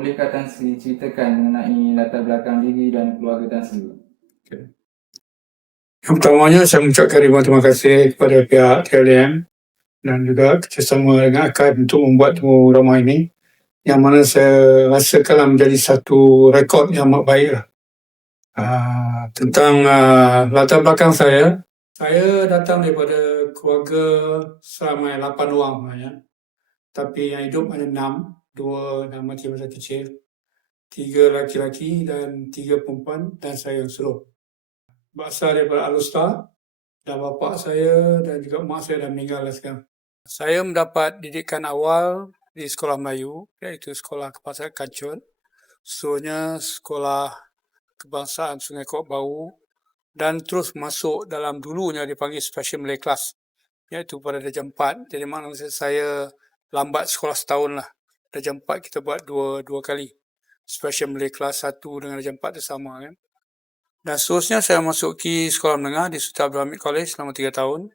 bolehkah Tan Sri ceritakan mengenai latar belakang diri dan keluarga Tan Sri? Okay. Yang pertamanya, saya mengucapkan ribuan terima kasih kepada pihak TLM dan juga kerjasama dengan AKAD untuk membuat temu ramah ini, yang mana saya rasakanlah menjadi satu rekod yang amat baik lah. Tentang latar belakang saya datang daripada keluarga seramai 8 orang sebenarnya. Tapi yang hidup hanya 6, 2 dah mati masa kecil, 3 laki-laki dan 3 perempuan, dan saya yang sulung. Berasal daripada Alustar, dan bapa saya dan juga mak saya dah meninggal dah sekarang. Saya mendapat didikan awal di sekolah Melayu, iaitu sekolah kebangsaan Kanchun, seterusnya sekolah kebangsaan Sungai Kok Bau, dan terus masuk dalam dulunya dipanggil Special Malay Class, iaitu pada darjah 4. Jadi maknanya saya lambat sekolah setahun lah. Darjah 4 kita buat dua kali. Special Malay Class 1 dengan darjah 4 itu sama kan. Dan seterusnya saya masuki sekolah menengah di Sultan Abdul Hamid College selama 3 tahun.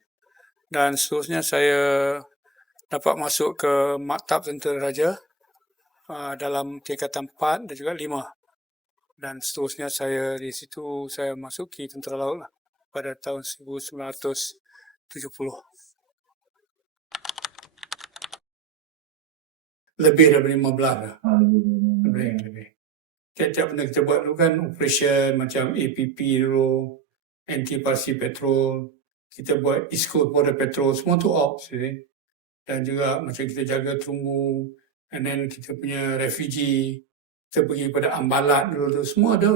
Dan seterusnya saya dapat masuk ke Maktab Tentera Raja dalam tingkatan 4 dan juga 5. Dan seterusnya saya di situ saya masuki Tentera Laut lah pada tahun 1970. Lebih daripada 15 dah. Lebih. Tiap-tiap benda kita buat dulu kan, operation macam APP dulu, anti-piracy patrol, kita buat East Coast Border Patrol, semua tu ops. Dan juga macam kita jaga terumbu, and then kita punya refugee, kita pergi pada Ambalat dulu tu, semua ada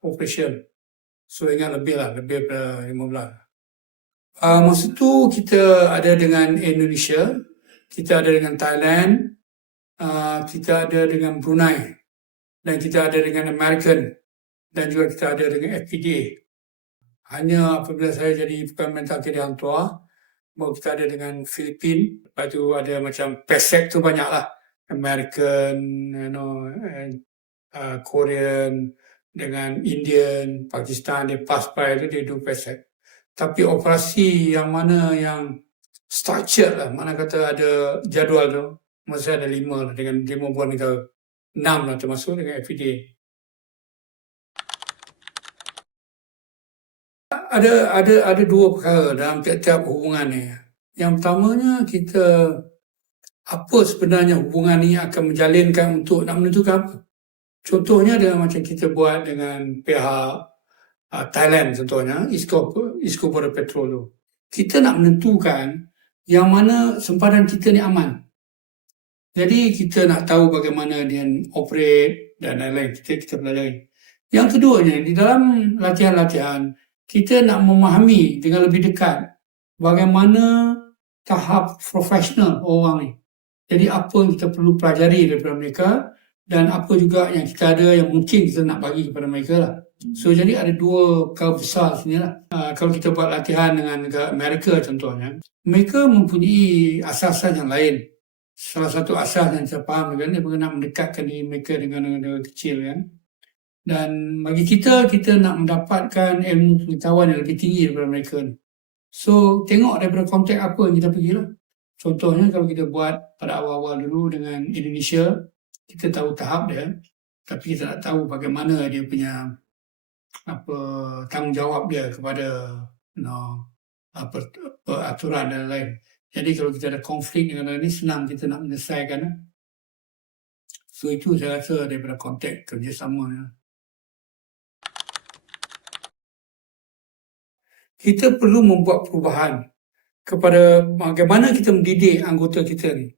operation. So ingat lebih daripada 15. Masa tu kita ada dengan Indonesia, kita ada dengan Thailand, kita ada dengan Brunei, dan kita ada dengan American, dan juga kita ada dengan FPDA. Hanya apabila saya jadi Perdana Menteri di Hang Tuah, baru kita ada dengan Filipin. Lepas tu ada macam PESEC tu banyak lah. American, Korean, dengan Indian, Pakistan, dia pass-by tu dia do PESEC. Tapi operasi yang mana yang structured lah, mana kata ada jadual tu, masa ada 5 lah, dengan 5 buah negara. 6 lah termasuk dengan FPDA. Ada 2 perkara dalam tiap-tiap hubungan ni. Yang pertamanya, kita apa sebenarnya hubungan ni akan menjalinkan untuk nak menentukan apa. Contohnya adalah macam kita buat dengan pihak Thailand contohnya, East Coast Border Patrol tu. Kita nak menentukan yang mana sempadan kita ni aman. Jadi kita nak tahu bagaimana dia operate dan lain-lain. Kita pelajari. Yang keduanya, di dalam latihan-latihan, kita nak memahami dengan lebih dekat bagaimana tahap profesional orang ni. Jadi apa yang kita perlu pelajari daripada mereka, dan apa juga yang kita ada yang mungkin kita nak bagi kepada mereka lah. So jadi ada 2 perkara besar sini lah. Kalau kita buat latihan dengan negara Amerika contohnya, mereka mempunyai asas-asas yang lain. Salah satu asas yang saya faham kan, dia nak mendekatkan diri mereka dengan negara kecil kan. Dan bagi kita nak mendapatkan ilmu pengetahuan yang lebih tinggi daripada mereka ni. So tengok daripada konteks apa yang kita pergi lah. Contohnya kalau kita buat pada awal-awal dulu dengan Indonesia, kita tahu tahap dia, tapi kita nak tahu bagaimana dia punya tanggungjawab dia kepada peraturan dan lain. Jadi kalau kita ada konflik dengan ini, senang kita nak menyelesaikan. So itu saya rasa daripada konteks kerjasama. Kita perlu membuat perubahan kepada bagaimana kita mendidik anggota kita ni.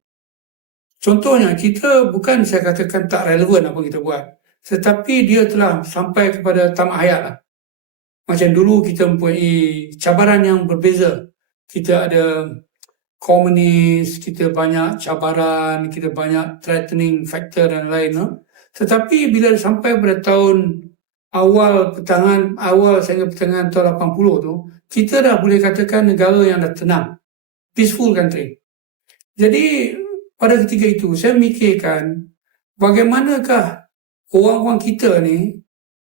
Contohnya, kita bukan saya katakan tak relevan apa kita buat, tetapi dia telah sampai kepada tamat hayat lah. Macam dulu kita mempunyai cabaran yang berbeza. Kita ada komunis, kita banyak cabaran, kita banyak threatening factor dan lain. Tetapi bila sampai pada tahun awal sehingga pertengahan tahun 80 tu, kita dah boleh katakan negara yang dah tenang, peaceful country. Jadi pada ketika itu saya mikirkan bagaimanakah orang-orang kita ni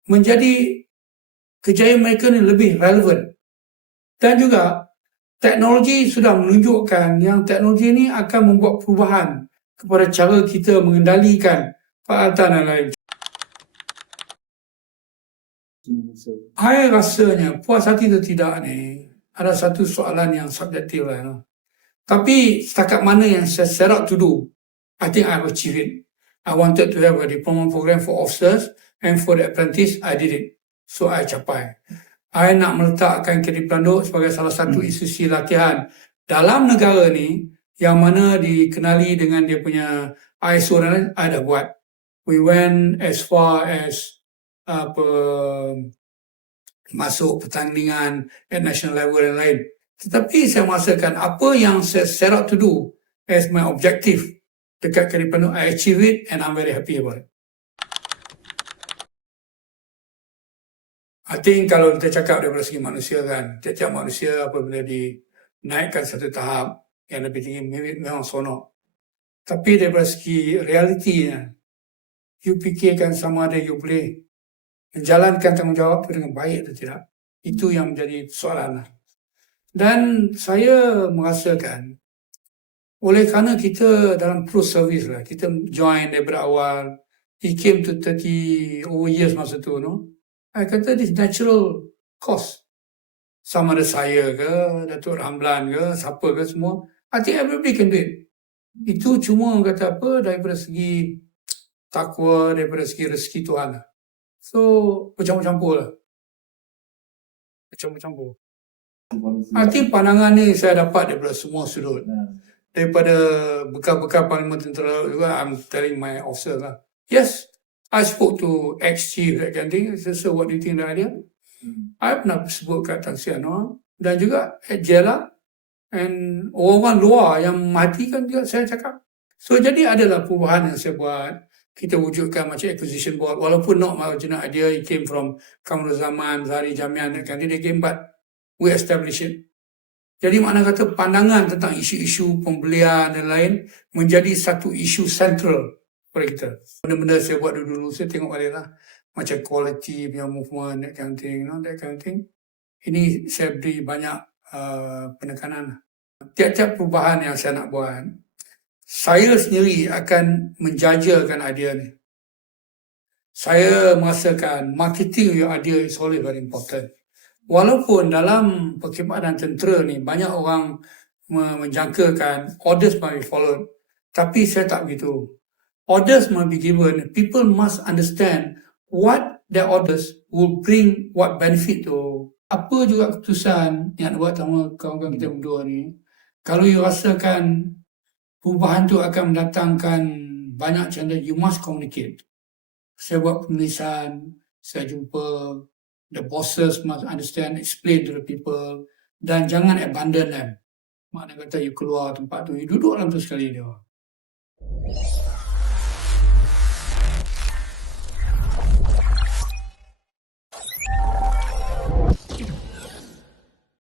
menjadi kejayaan mereka ni lebih relevan. Dan juga teknologi sudah menunjukkan yang teknologi ni akan membuat perubahan kepada cara kita mengendalikan Pak Altan dan lain. Saya rasanya puas hati atau tidak ni ada satu soalan yang subjektif lah. Tapi setakat mana yang saya set out to do, I think I've achieved it. I wanted to have a diploma program for officers and for the apprentice, I did it. So I capai. I nak meletakkan KD Pelanduk sebagai salah satu institusi latihan dalam negara ni yang mana dikenali dengan dia punya ISO dan lain, I dah buat. We went as far as masuk pertandingan at national level dan lain. Tetapi saya merasakan apa yang saya set out to do as my objective dekat KD Pelanduk, I achieve it and I'm very happy about it. I think kalau kita cakap daripada segi manusia kan, tiap-tiap manusia apabila dinaikkan satu tahap yang lebih tinggi memang sonok. Tapi daripada segi realitinya, you fikirkan sama ada you boleh menjalankan tanggungjawab itu dengan baik atau tidak. Itu yang menjadi soalan. Dan saya merasakan oleh kerana kita dalam pro service lah, kita join daripada awal, it came to 30 over years masa tu, no? I kata this natural cost. Sama ada saya ke, Datuk Ramlan ke, siapa ke semua. I think everybody can do it. Itu cuma kata apa, daripada segi takwa, daripada segi rezeki Tuhan lah. So, bercampur-campur lah. Bercampur-campur. I think pandangan ni saya dapat daripada semua sudut. Daripada bekal-bekal Parlimen Tentera juga, I'm telling my officer lah. Yes, I spoke to ex-chief that kind of thing. So, what do you think the idea? I pernah sebut kat Tan Sri Anwar dan juga at JLA and orang-orang luar yang mati kan juga saya cakap. So, jadi adalah perubahan yang saya buat. Kita wujudkan macam acquisition board. Walaupun not my original idea, it came from Kamarul Zaman, Zahari Jamian, that kind of thing. They came, but we establish it. Jadi makna kata pandangan tentang isu-isu pembelian dan lain menjadi satu isu central kepada kita. Benda-benda saya buat dulu, saya tengok balik lah. Macam quality punya movement, that kind of thing, that kind of thing. Ini saya beri banyak penekanan. Tiap-tiap perubahan yang saya nak buat, saya sendiri akan menjajakan idea ni. Saya merasakan marketing your idea is always very important. Walaupun dalam perkhidmatan tentera ni banyak orang menjangkakan orders must be followed. Tapi saya tak begitu. Orders must be given. People must understand what their orders will bring what benefit to. Apa juga keputusan yang buat sama kawan-kawan kita berdua ni, kalau you rasakan perubahan tu akan mendatangkan banyak channel, you must communicate. Saya buat penulisan, saya jumpa, the bosses must understand, explain to the people, dan jangan abandon them. Maknanya kata you keluar tempat tu, you duduk dalam tu sekali dia.